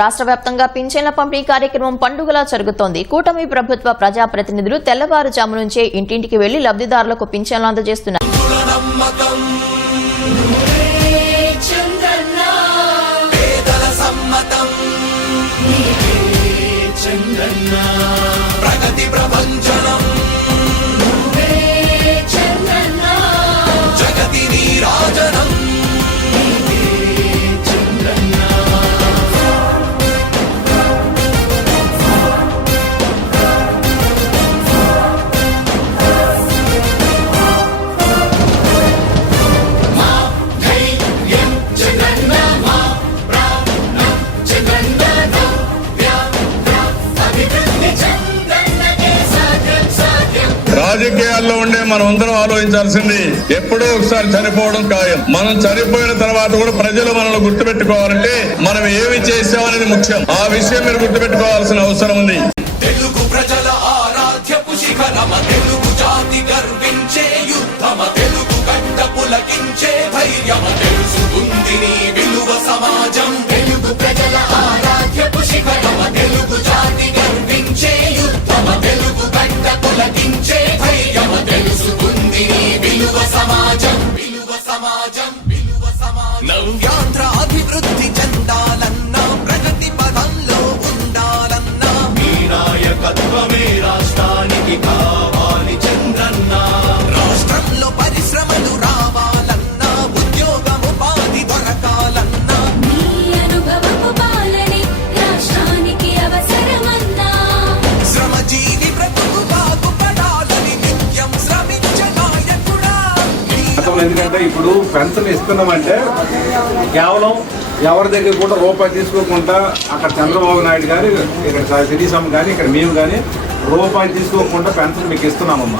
రాష్ట్ర వ్యాప్తంగా పింఛన్ల పంపిణీ కార్యక్రమం పండుగలా జరుగుతోంది. కూటమి ప్రభుత్వ ప్రజాప్రతినిధులు తెల్లవారుజాము నుంచే ఇంటింటికి వెళ్ళి లబ్ధిదారులకు పింఛన్లు అందజేస్తున్నారు. ప్రగతి ప్రపంచం రాజకీయాల్లో ఉండే మనం అందరం ఆలోచించాల్సింది ఎప్పుడో ఒకసారి చనిపోవడం ఖాయం. మనం చనిపోయిన తర్వాత కూడా ప్రజలు మనల్ని గుర్తుపెట్టుకోవాలంటే మనం ఏమి చేసామనేది ముఖ్యం. ఆ విషయం మీరు గుర్తుపెట్టుకోవాల్సిన అవసరం ఉంది. Mama. అవసరం ఎందుకంటే ఇప్పుడు పెన్షన్ ఇస్తున్నామంటే కేవలం ఎవరి దగ్గర కూడా రూపాయి తీసుకోకుండా అక్కడ చంద్రబాబు నాయుడు గారు ఇక్కడ శిరీషమ్మ కానీ ఇక్కడ మేము కానీ రూపాయి తీసుకోకుండా పెన్షన్ మీకు ఇస్తున్నామమ్మా.